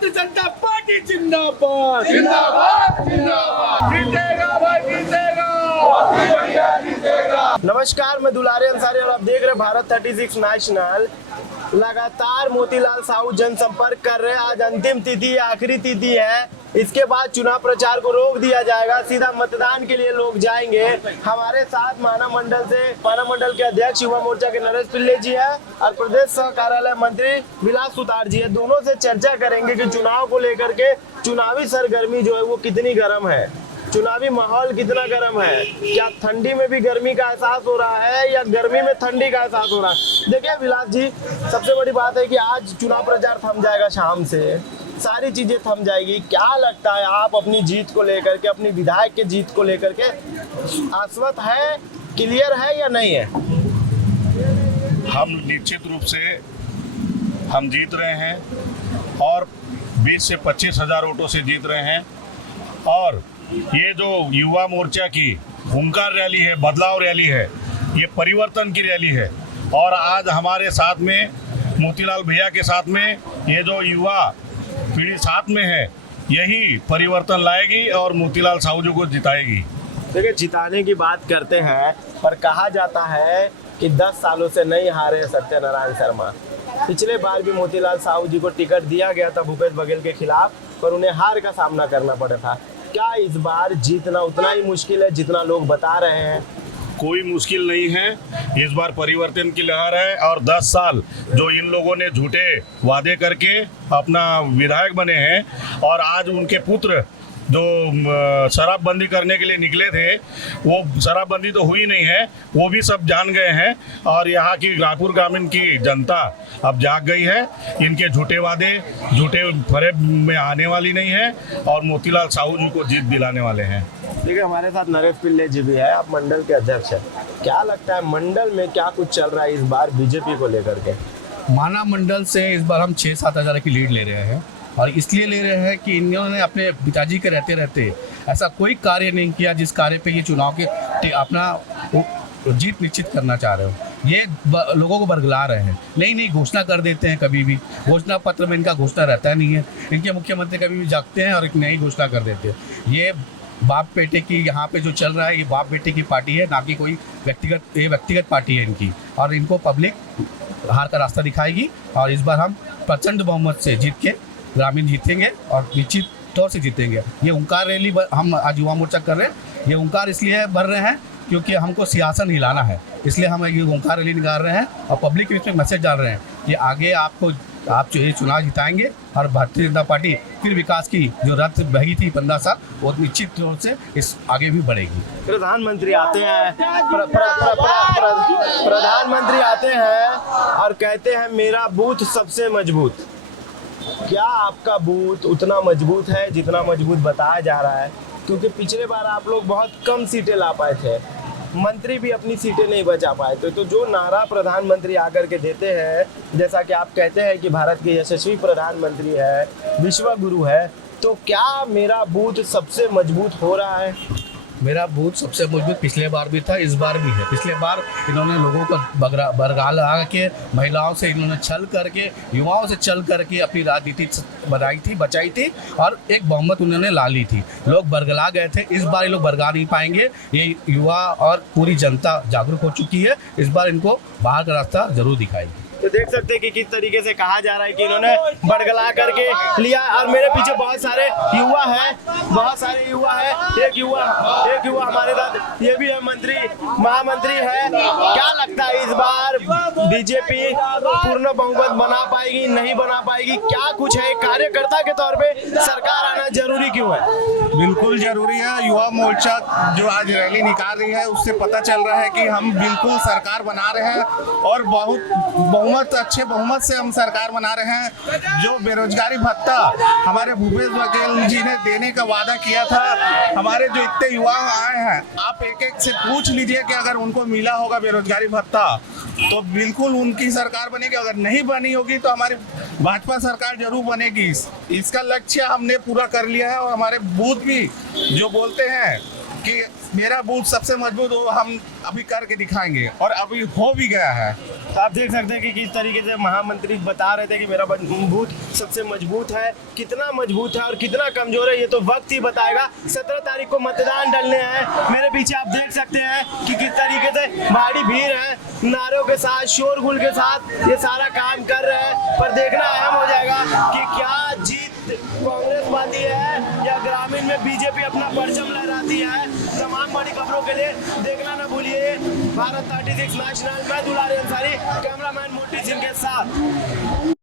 Bharatiya Janata party जिंदाबाद जिंदाबाद जिंदाबाद जीतेगा भाई जीतेगा। नमस्कार, मैं दुलारे अंसारी और आप देख रहे हैं भारत 36 नेशनल। लगातार मोतीलाल साहू जनसंपर्क कर रहे हैं। आज अंतिम तिथि, आखिरी तिथि है। इसके बाद चुनाव प्रचार को रोक दिया जाएगा, सीधा मतदान के लिए लोग जाएंगे। हमारे साथ मानव मंडल के अध्यक्ष युवा मोर्चा के नरेश पिल्ले जी है और प्रदेश सह कार्यालय मंत्री विलास सुतार जी है। दोनों से चर्चा करेंगे कि चुनाव को लेकर के चुनावी सरगर्मी जो है वो कितनी गर्म है, चुनावी माहौल कितना गर्म है, क्या ठंडी में भी गर्मी का एहसास हो रहा है या गर्मी में ठंडी का एहसास हो रहा है। देखिए विलास जी, सबसे बड़ी बात है कि आज चुनाव प्रचार थम जाएगा, शाम से सारी चीजें थम जाएगी। क्या लगता है, आप अपनी जीत को लेकर के, अपनी विधायक के जीत को लेकर के आश्वस्त है, क्लियर है या नहीं है? हम निश्चित रूप से हम जीत रहे हैं और 20 से 25 हजार वोटों से जीत रहे हैं। और ये जो युवा मोर्चा की हुंकार रैली है, बदलाव रैली है, ये परिवर्तन की रैली है। और आज हमारे साथ में मोतीलाल भैया के साथ में ये जो युवा पीढ़ी साथ में है, यही परिवर्तन लाएगी और मोतीलाल साहू जी को जिताएगी। देखिए, जिताने की बात करते हैं पर कहा जाता है कि 10 सालों से नहीं हारे सत्यनारायण शर्मा। पिछले बार भी मोतीलाल साहू जी को टिकट दिया गया था भूपेश बघेल के खिलाफ, पर उन्हें हार का सामना करना पड़ा था। क्या इस बार जीतना उतना ही मुश्किल है जितना लोग बता रहे हैं? कोई मुश्किल नहीं है। इस बार परिवर्तन की लहर है और 10 साल जो इन लोगों ने झूठे वादे करके अपना विधायक बने हैं और आज उनके पुत्र जो शराबबंदी करने के लिए निकले थे, वो शराबबंदी तो हुई नहीं है, वो भी सब जान गए हैं। और यहाँ की रायपुर ग्रामीण की जनता अब जाग गई है। इनके झूठे वादे, झूठे फरेब में आने वाली नहीं है और मोतीलाल साहू जी को जीत दिलाने वाले हैं। देखिए, हमारे साथ नरेश पिल्ले जी भी है, आप मंडल के अध्यक्ष हैं। क्या लगता है मंडल में क्या कुछ चल रहा है इस बार बीजेपी को लेकर के? माना मंडल से इस बार हम 6-7 हज़ार की लीड ले रहे हैं और इसलिए ले रहे हैं कि इन्होंने अपने पिताजी के रहते ऐसा कोई कार्य नहीं किया जिस कार्य पे ये चुनाव के अपना जीत निश्चित करना चाह रहे हो। ये लोगों को बरगला रहे हैं, नई घोषणा कर देते हैं। कभी भी घोषणा पत्र में इनका घोषणा रहता नहीं है। इनके मुख्यमंत्री कभी भी जागते हैं और एक नई घोषणा कर देते हैं। ये बाप बेटे की यहाँ पे जो चल रहा है, ये बाप बेटे की पार्टी है, ना कि कोई व्यक्तिगत पार्टी है इनकी। और इनको पब्लिक हार का रास्ता दिखाएगी और इस बार हम प्रचंड बहुमत से जीत के ग्रामीण जीतेंगे और निश्चित तौर से जीतेंगे। ये ओंकार रैली हम आज युवा मोर्चा कर रहे हैं। ये ओंकार इसलिए भर रहे हैं क्योंकि हमको सियासन हिलाना है, इसलिए हम ये ओंकार रैली निकाल रहे हैं और पब्लिक के बीच में मैसेज डाल रहे हैं कि आगे आप जो ये चुनाव जिताएंगे और भारतीय जनता पार्टी फिर विकास की जो रथ बही थी 15 साल, वो निश्चित तौर से इस आगे भी बढ़ेगी। प्रधानमंत्री आते हैं प्रधानमंत्री आते हैं और कहते हैं मेरा बूथ सबसे मजबूत। क्या आपका बूथ उतना मजबूत है जितना मजबूत बताया जा रहा है? क्योंकि पिछले बार आप लोग बहुत कम सीटें ला पाए थे, मंत्री भी अपनी सीटें नहीं बचा पाए थे। तो जो नारा प्रधानमंत्री आकर के देते हैं, जैसा कि आप कहते हैं कि भारत के यशस्वी प्रधानमंत्री है, विश्व गुरु है, तो क्या मेरा बूथ सबसे मजबूत हो रहा है? मेरा बूथ सबसे मजबूत पिछले बार भी था, इस बार भी है। पिछले बार इन्होंने लोगों को बरगाल लगा के, महिलाओं से इन्होंने छल करके, युवाओं से छल करके अपनी राजनीति बचाई थी और एक बहुमत उन्होंने ला ली थी। लोग बरगला गए थे। इस बार ये लोग बरगा नहीं पाएंगे। ये युवा और पूरी जनता जागरूक हो चुकी है। इस बार इनको बाहर का रास्ता जरूर दिखाएगी। तो देख सकते हैं कि किस तरीके से कहा जा रहा है कि इन्होंने बड़गला करके लिया। और मेरे पीछे बहुत सारे युवा हैं। एक युवा हमारे साथ, ये भी है मंत्री, महामंत्री है। क्या लगता है इस बार बीजेपी पूर्ण बहुमत बना पाएगी, नहीं बना पाएगी? क्या कुछ है, कार्यकर्ता के तौर पे सरकार आना जरूरी क्यों है? बिल्कुल जरूरी है। युवा मोर्चा जो आज रैली निकाल रही है, उससे पता चल रहा है कि हम बिल्कुल सरकार बना रहे हैं और अच्छे बहुमत से हम सरकार बना रहे हैं। जो बेरोजगारी भत्ता हमारे भूपेश बघेल जी ने देने का वादा किया था, हमारे जो इतने युवा आए हैं, आप एक से पूछ लीजिए कि अगर उनको मिला होगा बेरोजगारी भत्ता तो बिल्कुल उनकी सरकार बनेगी। अगर नहीं बनी होगी तो हमारी भाजपा सरकार जरूर बनेगी। इसका लक्ष्य हमने पूरा कर लिया है और हमारे बूथ भी जो बोलते हैं कि मेरा बूथ सबसे मजबूत वो हम अभी करके दिखाएंगे और अभी हो भी गया है। तो आप देख सकते हैं कि किस तरीके से महामंत्री बता रहे थे कि मेरा बूथ सबसे मजबूत है। कितना मजबूत है और कितना कमजोर है ये तो वक्त ही बताएगा। 17 तारीख को मतदान डलने हैं। मेरे पीछे आप देख सकते हैं कि किस तरीके से भारी भीड़ है, नारों के साथ, शोरगुल के साथ ये सारा काम कर रहे हैं। पर देखना अहम हो जाएगा कि क्या जीत कांग्रेस पाती है या ग्रामीण में बीजेपी अपना परचम लहराती है। तमाम बड़ी खबरों के लिए देखना ना भूलिए भारत 36 नेशनल। मैं दुलारी अंसारी, कैमरामैन मोटी सिंह के साथ।